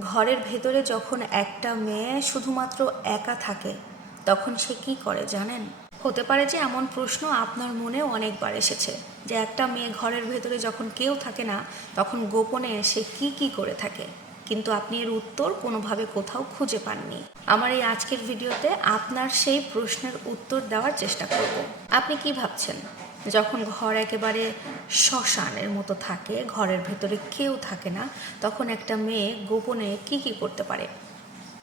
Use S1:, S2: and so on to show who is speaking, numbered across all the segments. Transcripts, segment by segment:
S1: ঘরের ভেতরে যখন একটা মেয়ে শুধুমাত্র একা থাকে, তখন সে কি করে জানেন? হতে পারে যে এমন প্রশ্ন আপনার মনে অনেকবার এসেছে যে একটা মেয়ে ঘরের ভেতরে যখন কেউ থাকে না, তখন গোপনে সে কি কি করে থাকে। কিন্তু আপনি এর উত্তর কোনোভাবে কোথাও খুঁজে পাননি। আমার এই আজকের ভিডিওতে আপনার সেই প্রশ্নের উত্তর দেওয়ার চেষ্টা করব। আপনি কি ভাবছেন? যখন ঘর একেবারে শ্মশানের মতো থাকে, ঘরের ভেতরে কেউ থাকে না, তখন একটা মেয়ে গোপনে কি কি করতে পারে?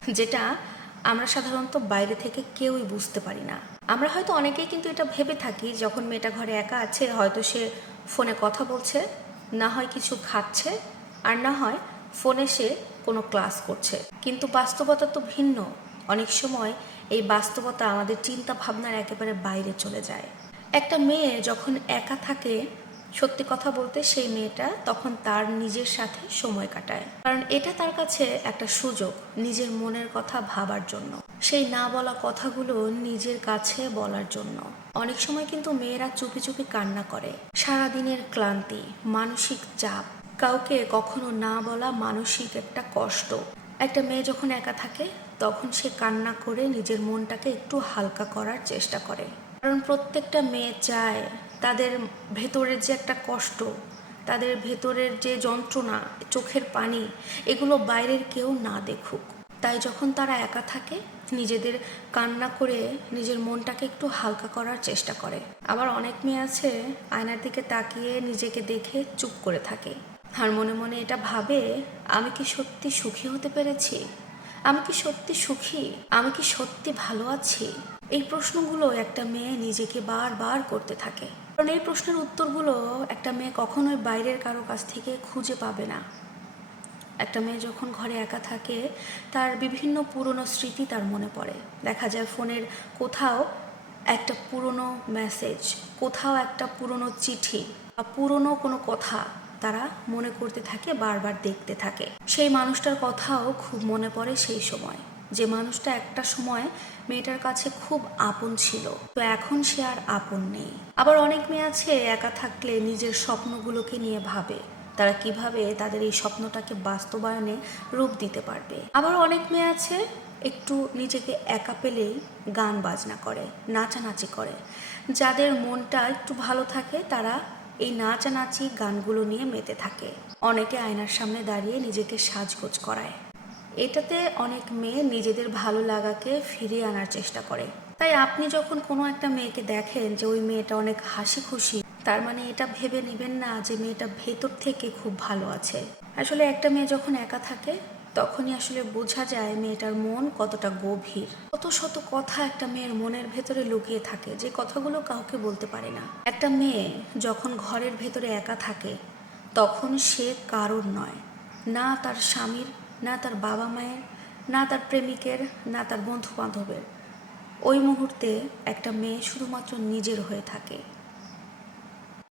S1: যেটা আমরা সাধারণত বাইরে থেকে কেউই বুঝতে পারি না। আমরা হয়তো অনেকেই কিন্তু এটা ভেবে থাকি, যখন মেয়েটা ঘরে একা আছে, হয়তো সে ফোনে কথা বলছে, না হয় কিছু খাচ্ছে, আর না হয় ফোনে সে কোনো ক্লাস করছে। কিন্তু বাস্তবতা তো ভিন্ন। অনেক সময় এই বাস্তবতা আমাদের চিন্তা ভাবনার একেবারে বাইরে চলে যায়। একটা মেয়ে যখন একা থাকে, সত্যি কথা বলতে সেই মেয়েটা তখন তার নিজের সাথে সময় কাটায়। কারণ এটা তার কাছে একটা সুযোগ, নিজের মনের কথা ভাবার জন্য, সেই না বলা কথাগুলো নিজের কাছে বলার জন্য। অনেক সময় কিন্তু মেয়েরা চুপি চুপি কান্না করে। সারাদিনের ক্লান্তি, মানসিক চাপ, কাউকে কখনো না বলা মানসিক একটা কষ্ট। একটা মেয়ে যখন একা থাকে, তখন সে কান্না করে নিজের মনটাকে একটু হালকা করার চেষ্টা করে। কারণ প্রত্যেকটা মেয়ে চায় তাদের ভেতরের যে একটা কষ্ট, তাদের ভেতরের যে যন্ত্রণা, চোখের পানি, এগুলো বাইরের কেউ না দেখুক। তাই যখন তারা একা থাকে, নিজেদের কান্না করে নিজের মনটাকে একটু হালকা করার চেষ্টা করে। আবার অনেক মেয়ে আছে, আয়নার দিকে তাকিয়ে নিজেকে দেখে চুপ করে থাকে। আর মনে মনে এটা ভাবে, আমি কি সত্যি সুখী হতে পেরেছি? আমি কি সত্যি সুখী? আমি কি সত্যি ভালো আছি? এই প্রশ্নগুলো একটা মেয়ে নিজেকে বারবার করতে থাকে। কারণ এই প্রশ্নের উত্তরগুলো একটা মেয়ে কখনোই বাইরের কারও কাছ থেকে খুঁজে পাবে না। একটা মেয়ে যখন ঘরে একা থাকে, তার বিভিন্ন পুরনো স্মৃতি তার মনে পড়ে। দেখা যায় ফোনের কোথাও একটা পুরনো মেসেজ কোথাও একটা পুরনো চিঠি বা পুরনো কোনো কথা। তারা মনে করতে থাকে, বারবার দেখতে থাকে। সেই মানুষটার কথাও খুব মনে পড়ে সেই সময়। যে মানুষটা একটা সময় মেয়েটার কাছে খুব আপন ছিল, তো এখন সে আর আপন নেই। আবার অনেক মেয়ে আছে একা থাকলে নিজের স্বপ্নগুলোকে নিয়ে ভাবে। তারা কীভাবে তাদের এই স্বপ্নটাকে বাস্তবায়নে রূপ দিতে পারবে। আবার অনেক মেয়ে আছে একটু নিজেকে একা পেলেই গান বাজনা করে, নাচানাচি করে। যাদের মনটা একটু ভালো থাকে, তারা এই নাচানাচি গানগুলো নিয়ে মেতে থাকে। অনেকে আয়নার সামনে দাঁড়িয়ে নিজেকে সাজগোজ করায়। এটাতে অনেক মেয়ে নিজেদের ভালো লাগাকে ফিরিয়ে আনার চেষ্টা করে। তাই আপনি যখন কোনো একটা মেয়েকে দেখেন যে ওই মেয়েটা অনেক হাসি খুশি তার মানে এটা ভেবে নেবেন না যে মেয়েটা ভেতর থেকে খুব ভালো আছে। আসলে একটা মেয়ে যখন একা থাকে, তখনই আসলে বোঝা যায় মেয়েটার মন কতটা গভীর। কত শত কথা একটা মেয়ের মনের ভেতরে লুকিয়ে থাকে যে কথাগুলো কাউকে বলতে পারে না। একটা মেয়ে যখন ঘরের ভেতরে একা থাকে, তখন সে কারোর নয়। না তার স্বামীর, না তার বাবা মায়ের, না তার প্রেমিকের, না তার বন্ধু বান্ধবের ওই মুহূর্তে একটা মেয়ে শুধুমাত্র নিজের হয়ে থাকে।